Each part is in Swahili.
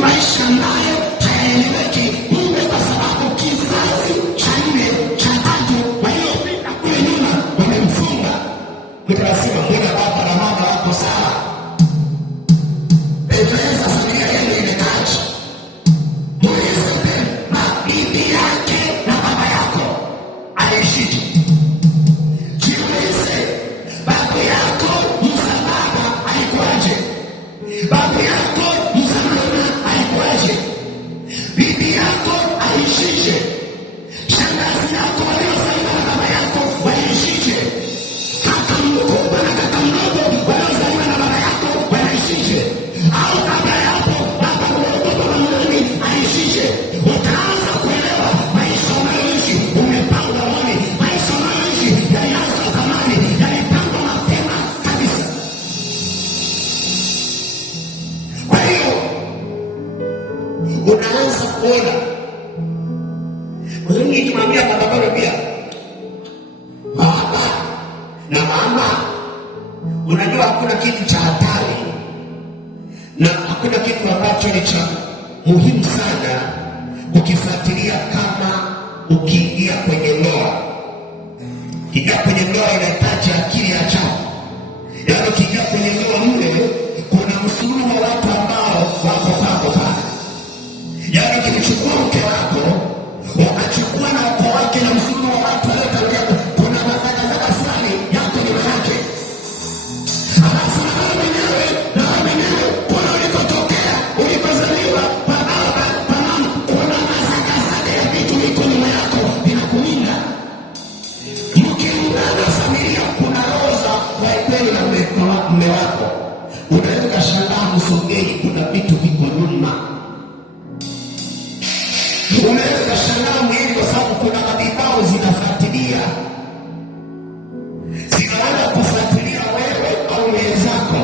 maisha ambayo hayaeleweki. Kumbe kwa sababu kizazi cha nne cha tatu waliopita kule nyuma wamemfunga. Utasema mbona baba na mama wako sawa? Eleza familia yenu imekaje? Muulize bibi yake na baba yako alishije? Jiulize babu yako mzababa alikuwaje? Babu yako mzamama alikuwaje? Bibi yako alishije? Shangazi yako waliozaliwa na baba yako walishije? Kaka mkubwa na kaka mdogo waliozaliwa na baba yako walishije? Au baba yako baba mdogo baba mdogo alishije? Utaanza kuelewa maisha unayoishi umepangwa wapi. Maisha unayoishi yalianza zamani, yalipangwa mapema kabisa. Kwa hiyo unaanza kuona Mungu ikimwambia baba pia baba na mama, unajua hakuna kitu cha hatari na hakuna kitu ambacho ni cha muhimu sana ukifuatilia kama ukiingia kwenye ndoa. Ukiingia kwenye ndoa inahitaji akili ya chako. Yaani ukiingia kwenye ndoa mle kuna msururu wa watu ambao wako pako pale. Yaani ukichukua mke wako wakachukua na ukoo wake na msururu wa watu waliotangulia, kuna mazaka fulani yako nyuma yake. Alafu na wewe mwenyewe kuna ulikotokea, ulikozaliwa, pa baba, pa mama, kuna mazaka ya vitu viko nyuma yako vinakulinda. Mkiungana familia, kuna roho za waipeli na mme wako. Unaweza kashangaa msongei, kuna vitu viko nyuma. Unaweza kashangaa mwili kwa sababu kuna mabibao zinafuatilia. Zinaweza kufuatilia wewe au wenzako.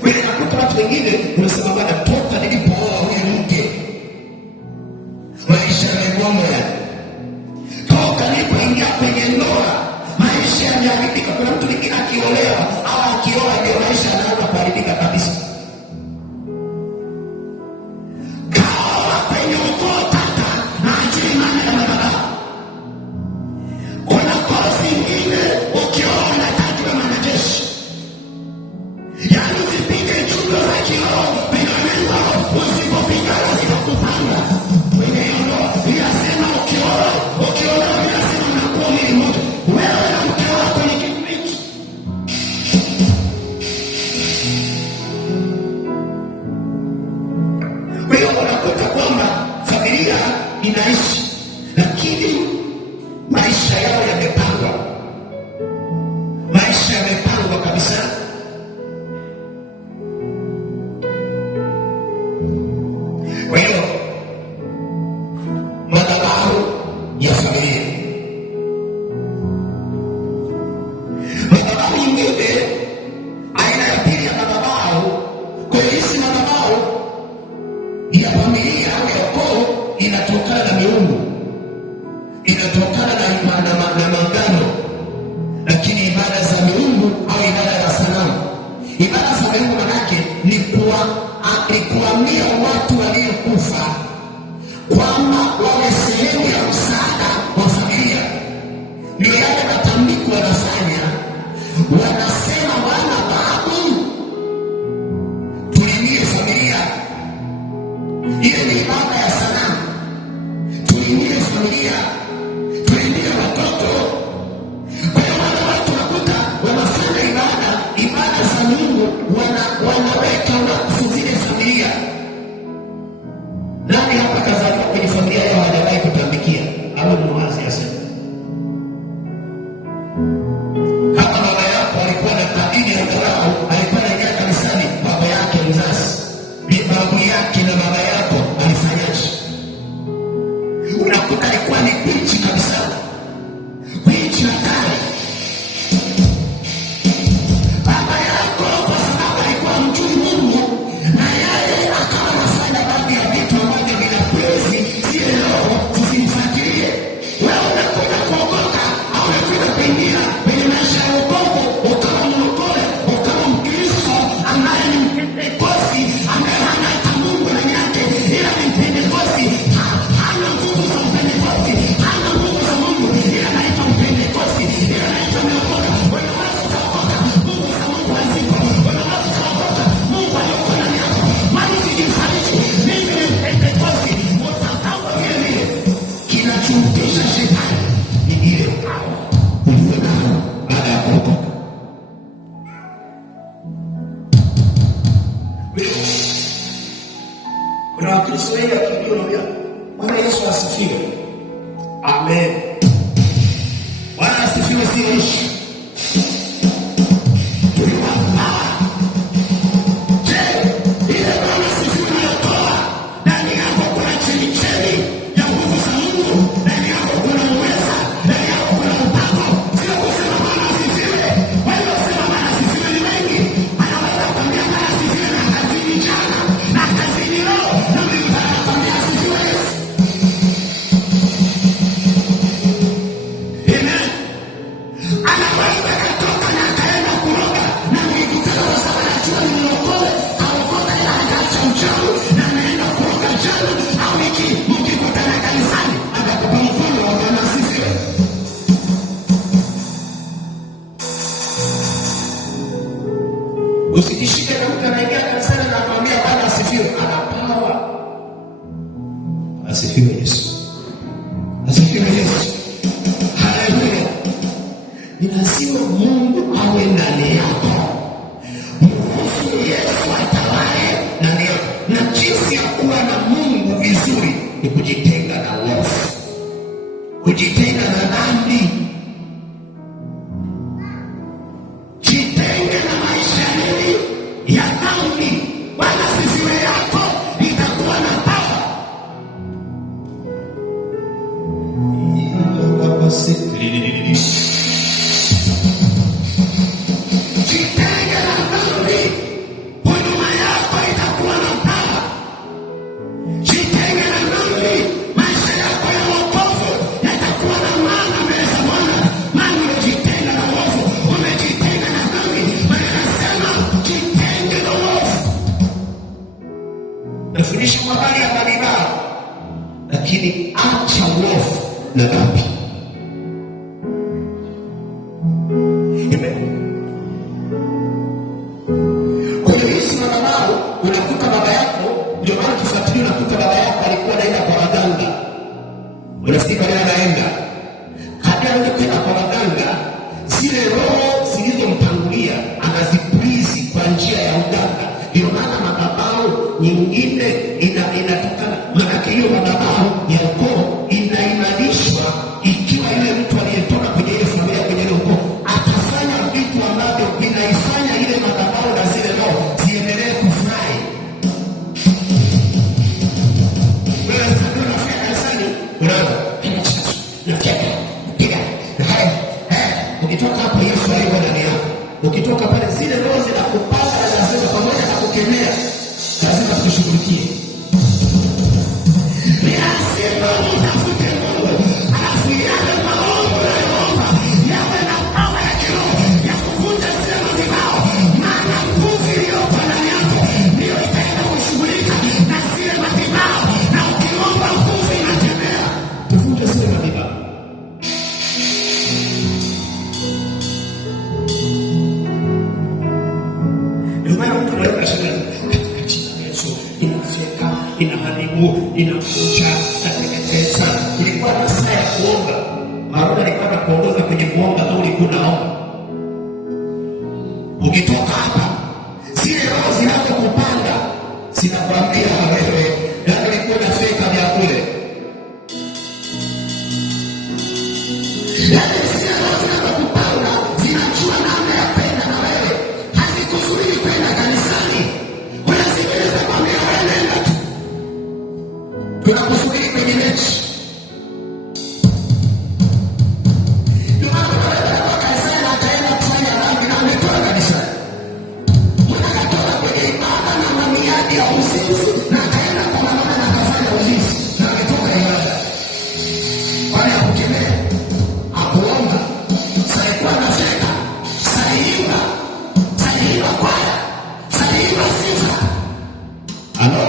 Kwa hiyo nakuta watu wengine unasema bwana, toka nilipooa huyu mke maisha yamegoma. Toka nilipoingia kwenye ndoa maisha yameharibika. Kuna mtu mwingine akiolewa au akioa ndio maisha yanaanza kuharibika kabisa. Inaishi lakini maisha yao yamepangwa, maisha yamepangwa kabisa. Kwa hiyo madhabahu ya familia, madhabahu nyingine, aina ya pili ya madhabahu. Kwa hiyo hizi madhabahu ya familia au ya ukoo inatokana na miungu, inatokana na maagano. Lakini ibada za miungu au ibada ya sanamu, ibada za miungu manake ni kuambia watu waliokufa kwamba wawe sehemu ya msaada wa familia. Ndio yale matambiko wanafanya, wanasema wana babu tulimie familia. Ile ni ibada ya sanamu. Tulimie familia, tulimie watoto. Kwa hiyo wale watu wakuta wanafanya ibada za Mungu, wanaweka wakfu zile familia. Nani hapa kazaliwa kwenye familia yao hajawahi kutambikia? Au mwazi asema kama baba yako alikuwa na tabia ya udharau, alikuwa anaingia kanisani, baba yake mzazi, babu yake na baba yako alifanya Mpentekosti ambaye hana hata Mungu ndani yake, ila ni Mpentekosti hana nguvu za Mpentekosti, hana nguvu za Mungu, ila anaitwa Mpentekosti, ila anaitwa mmeokoka. Wanaweza kuokoka, nguvu za Mungu hazipo. Wanaweza kuokoka, Mungu hayuko ndani yako. Mali zikifariki, mimi ni Mpentekosti, utakao vile kinachomtisha shetani ni ile power uliyo nayo baada ya kuokoka. Kuna Wakristo wengi wakiambia Bwana Yesu asifiwe. Amen. Bwana asifiwe siishi. Usijishike na mtu anaingia kanisani na kumwambia Bwana asifiwe, ana power. Asifiwe Yesu. Asifiwe Yesu. Haleluya. Ni lazima Mungu awe ndani yako. Mruhusu Yesu atawale ndani yako. Na jinsi ya kuwa na Mungu vizuri ni kujitenga na uovu, kujitenga na dhambi. Ya dhambi. Bwana asifiwe yako itakuwa na power. Jitenge na dhambi, huduma yako itakuwa na power. Jitenge na dhambi, maisha yako ya wokovu yatakuwa na maana mbele za Bwana. Maana umejitenga na uovu, umejitenga na dhambi. Maana nasema jitenge na uovu. Nafundisha habari ya madhabahu, lakini acha uovu na dhambi. Kwenye hizi madhabahu unakuta baba yako, ndio maana kifuatilia unakuta baba yako alikuwa anaenda kwa waganga. Unafikiri kwa nini anaenda? Kabla ya kwenda kwa waganga, zile roho zilizomtangulia anazipulizi kwa njia ya uganga. Ndio maana madhabahu nyingine inatokana, maana hiyo madhabahu ya ukoo inaimarishwa ikiwa ile mtu aliyetoka kwenye ile familia, kwenye ile ukoo atafanya vitu ambavyo vinaifanya ile madhabahu na zile roho ziendelee kufurahi. Wewe unafanya kanisani, ukitoka hapo Yesu yuko ndani yako. Ukitoka pale zile roho zinakupata na lazima pamoja na kukemea, lazima tushughulikie. Ni lazima utafute Mungu, alafu yale maombi unayoomba yawe na power ya kiroho ya kuvunja zile madhabahu. Maana nguvu iliyopo ndani yako ndio itaenda kushughulika na zile madhabahu, na ukiomba nguvu inatembea kuvunja zile madhabahu. Ndio maana mtu anaweza kusema Yesu inafika, inaharibu, inakucha, inateketeza. Ilikuwa na saa ya kuomba. Maana alikuwa anakuongoza kwenye kuomba au ulikuwa unaomba. Ukitoka hapa, zile roho zinazokupanda zinakwambia wewe, ndio ulikuwa unafika vya kule. Zile roho zinazokupanda zinajua namna ya kwenda na wewe. Hazikuzuii kwenda kanisani. Unasikiliza kwambia wewe nenda tu. Tunakusubiri kwenye mechi. Ndio maana wanataka kanisani ataenda kufanya dhambi na ametoka kanisani. Wanatoka kwenye ibada na mamiadi ya uzinzi na akaenda kwa mama na akafanya uzinzi na ametoka ibada. Wale hakukemea, hakuomba, saikuwa na fedha, saiiba kwaya, saiiba Halo,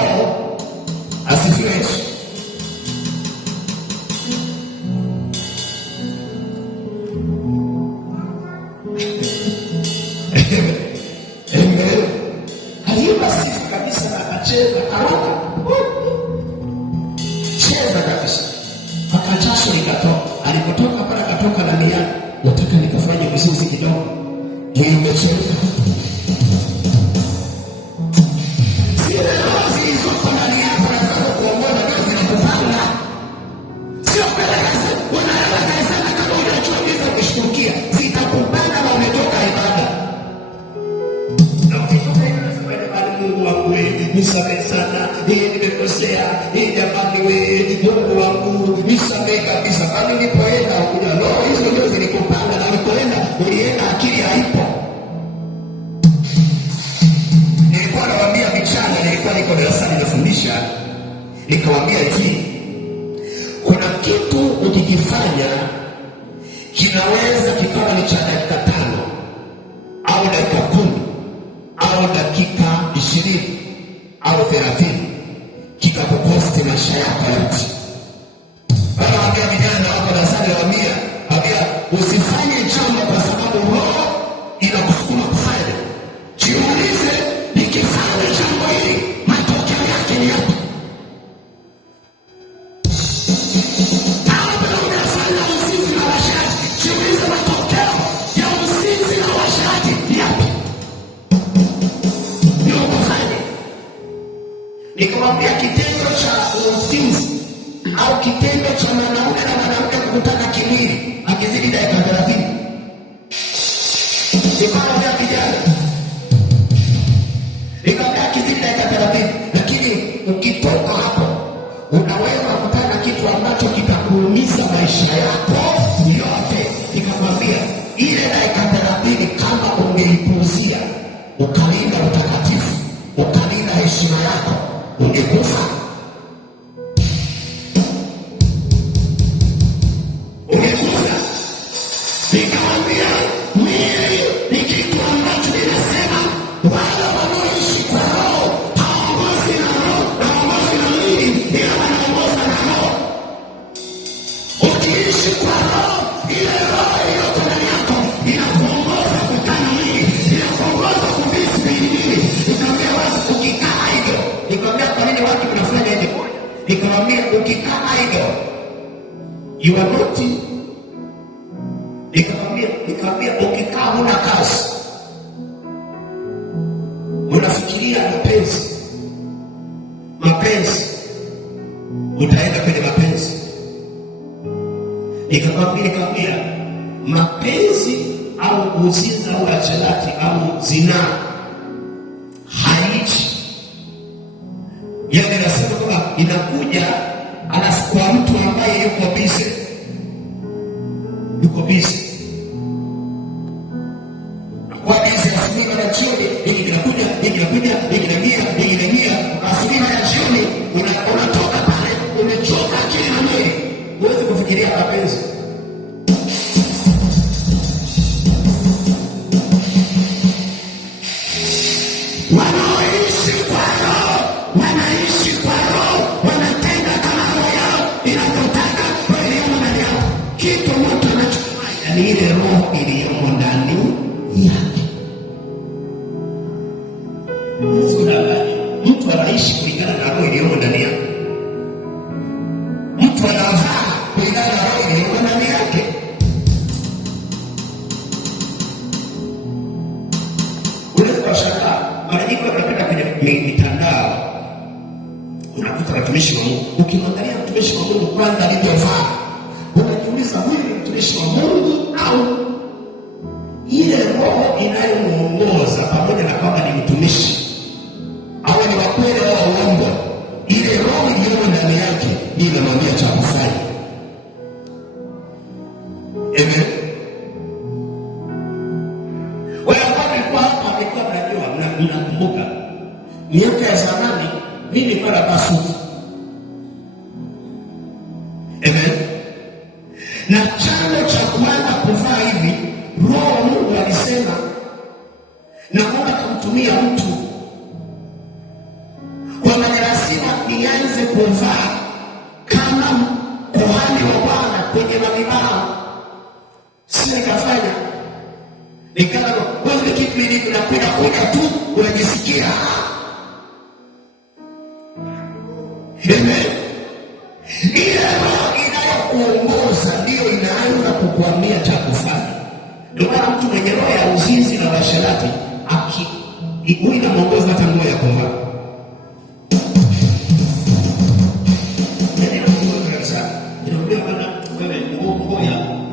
asifiwe Yesu. Aliimba sifu kabisa na akacheza haraka, cheza kabisa mpaka jasho likatoka. Alipotoka pale akatoka na nia, nataka nikafanye vizuri kidogo, nimechemka nisamehe sana, nimekosea, jamani we, Mungu wangu nisamehe kabisa. Bali nilipoenda kuja roho hizo ndio zilikupanga, na nilipoenda ulienda akili haipo. Nilikuwa nawaambia vijana, nilikuwa niko darasani nafundisha, nikawaambia hivi, kuna kitu ukikifanya kinaweza kikawa ni cha dakika 5 au dakika 10 au dakika 20 au 30 kikakuposti maisha yako yote. Baba waambia vijana wako darasani, waambia usifanye jambo kwa sababu roho inakusukuma kufanya. Jiulize, nikifanya jambo hili matokeo yake ni yapi? Kama unafanya uzinzi na uasherati, jiulize matokeo ya uzinzi na uasherati ni yapi? Nikamwambia kitendo cha uzinzi au kitendo cha mwanaume na mwanamke kukutana kimwili akizidi dakika 30. Nikamwambia vijana, nikamwambia akizidi dakika 30, lakini ukitoka hapo unaweza kukutana kitu ambacho kitakuumiza maisha yako yote. Nikamwambia ile dakika 30 kama ungeipuuzia, ukalinda utakatifu, ukalinda heshima yako, ungekufa. Nikamwambia mimi ni kitu ambacho ninasema, wale wanaoishi kwa roho hawaongozi na roho, hawaongozi na mwili, ila wanaongoza na roho. Ukiishi kwa roho, ile roho iliyoko ndani yako inakuongoza kutana mwili, inakuongoza kuvisi mwili. Nikamwambia watu ukikaa hivyo, nikamwambia kwa nini watu wanafanya hivyo? Nikamwambia ukikaa hivyo, you are not. Nikamwambia ukikaa huna kazi, unafikiria mapenzi, utaenda kwenye mapenzi. Nikamwambia mapenzi au uzinzi au uasherati au zinaa haichi. Yaani nasema kwamba inakuja kwa mtu ambaye yuko busy. Kwa hiyo asubuhi na jioni hiki kinakuja, asubuhi na jioni unatoka pale umechoka akili na mwili, huwezi kufikiria mapenzi. Wanaishi kwa roho, wanatenda kama roho yao inapotaka, roho ndani yao. Kitu mtu anachofanya ni ile roho iliyomo ndani yake. Mtu anaishi kulingana na roho iliyomo ndani yake. Mtu anavaa kulingana na roho iliyomo ndani yake. Unaweza kushangaa, mara nyingi unapenda kwenye mitandao unakuta watumishi wa Mungu. Ukimwangalia mtumishi wa Mungu kwanza alivyovaa, unajiuliza huyu ni mtumishi wa Mungu au ile roho inayomuongoza, pamoja na kwamba ni mtumishi au ni wakweli au uongo, ile roho iliyomo ndani yake inamwambia cha kufanya. Amen. Wewe kwa hapa alikuwa anajua, mnakumbuka miaka ya zamani mimi kwa basuti. Amen. Na chanzo cha kuanza kuvaa hivi, roho Mungu alisema na kwamba kumtumia mtu kwamba ni lazima nianze kuvaa kama kuhani wa Bwana kwenye madhabahu. Sisi nikafanya nikawa kwanza kitu hili kuja tu unajisikia ile roho inayokuongoza ndiyo inaanza kukuambia cha kufanya. Ndio maana mtu mwenye roho ya uzinzi na uasherati huyu inamwongoza hata nguo ya kuvaa.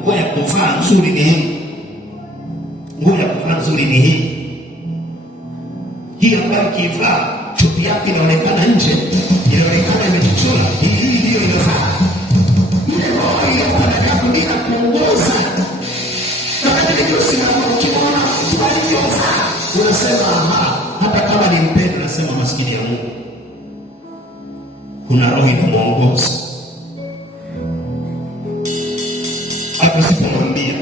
Nguo ya kuvaa nzuri ni hii. Nguo ya kuvaa nzuri ni hii. Hii ambayo kivaa chupi yake inaonekana nje, inaonekana imejichora. Hii ndio inafaa. Ile roho ile kwa kuongoza. Kama ndio simama ukiona tulivyofaa. Unasema hata kama ni mpendo, nasema maskini ya Mungu. Kuna roho inamuongoza. Hapo sipomwambia.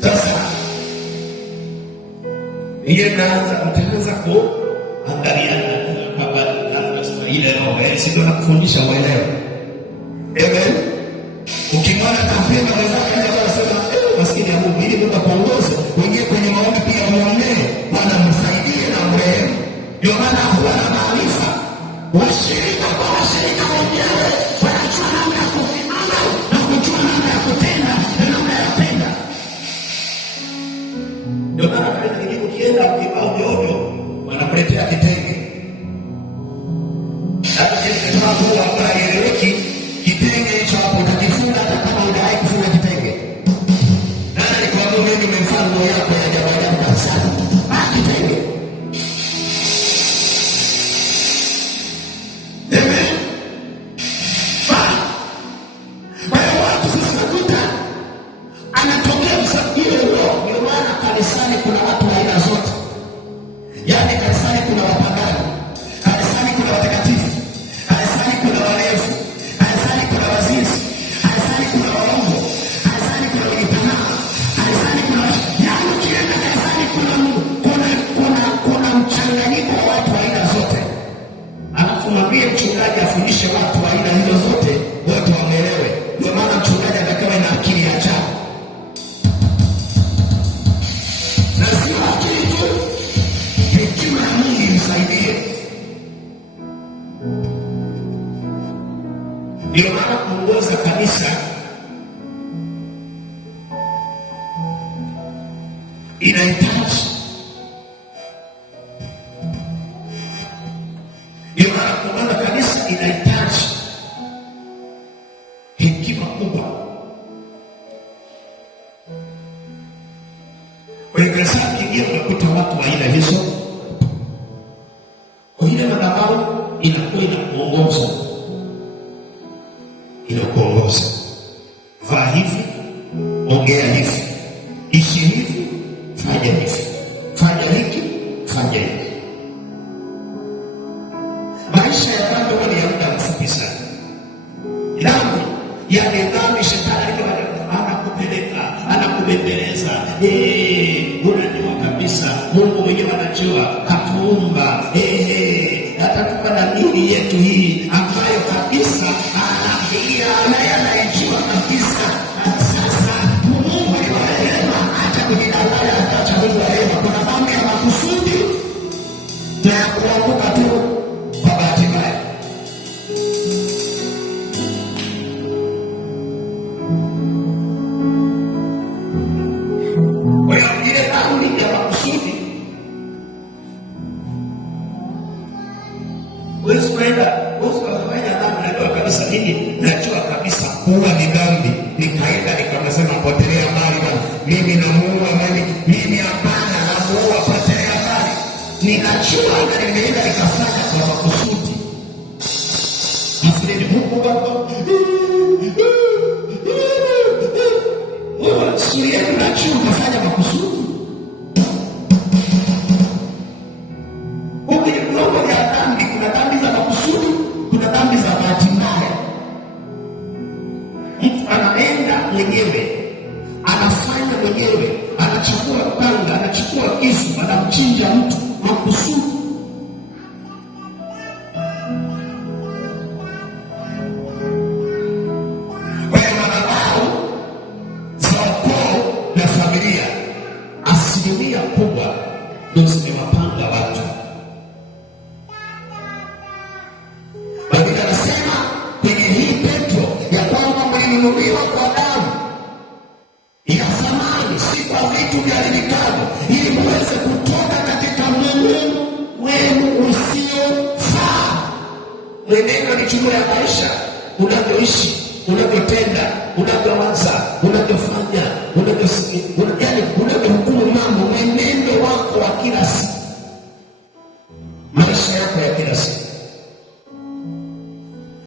Sasa yeye mtaanza kuangalia kama ile roho sio na kufundisha uelewe. Amen. Ukimwona kampeni mwenzako anasema maskini ya Mungu, ili Mungu akuongoze, uingie kwenye maombi pia muombe, Bwana msaidie na mrehemu. Ndio maana huwa na maarifa. Washirika kwa washirika wenyewe wanajua namna ya kusimama na kujua namna ya kutenda na namna ya kupenda. Ndio maana kanisa hili ukienda ukibao ovyo wanakuletea kitenge. Hata kile kama ambaye eleweki kitenge hicho hapo utakifunga hata kama hujai kufunga kitenge. Nani alikwambia wewe umefanya nguo yako ya ajabu kabisa? Kitenge. Amen. Watu sisi nakuta anatokea msafiri roho. Ndio maana kanisani kuna watu wa aina zote. Yaani kanisani kuna wapagani, kanisani kuna watakatifu, kanisani kuna walevi, kanisani kuna wazinzi, kanisani kuna waongo, kanisani kuna wajitamaa, kanisani kuna yaani ukienda kanisani kuna mchanganyiko wa watu wa aina zote. Alafu mwambie mchungaji afundishe watu wa aina hizo zote, wote waelewe. Ndio maana mchungaji atakawa na akili ya ajabu. Na sio akili tu, hekima ya Mungu imsaidie. Ndio maana kuongoza kanisa inahitaji. Ndio maana kuongoza kanisa inahitaji hekima kubwa. Kwa hiyo kanisa kiingia unakuta watu wa aina hizo. Kwa ile madhabahu inakuwa inakuongoza. Inakuongoza. Vaa hivi, ongea hivi, ishi hivi, fanya hivi. Fanya hiki, fanya hiki. Maisha ya dhambi ni ya muda mfupi sana. Dhambi, yaani dhambi shetani anakupeleka, anakubembeleza. Unajua kabisa Mungu mwenyewe anajua katuumba. Atatupa dalili yetu hii ambayo kabisa anayejua kabisa. Sasa Mungu ni wa rehema, hata kujidanganya atacha Mungu wa rehema. Kuna mambo ya makusudi na ya kuanguka tu kwa bahati mbaya. Kwa hiyo ile dhambi ya makusudi wewe kufanya dhambi. Najua kabisa nini, najua kabisa kuwa ni dhambi. Nikaenda nikasema potelea mbali bwana, mimi namuua mimi hapana, namuua potelea mbali. Ninajua na nimeenda nikafanya kwa makusudi. Nafikiri Mungu baba wewe sio unajua unafanya makusudi. Kuna dhambi za makusudi, kuna dhambi za bahati mbaya. Mtu anaenda mwenyewe, anafanya mwenyewe, anachukua panga, anachukua kisu, anamchinja mtu makusudi. asilimia kubwa ndio zimewapanga watu. Biblia inasema kwenye hii Petro ya kwamba mlinunuliwa kwa damu ya thamani, si kwa vitu viharibikavyo, ili muweze kutoka katika mwenendo wenu usiofaa. Mwenendo ni jumla ya maisha, unavyoishi, unavyotenda, unavyowaza, unavyofanya,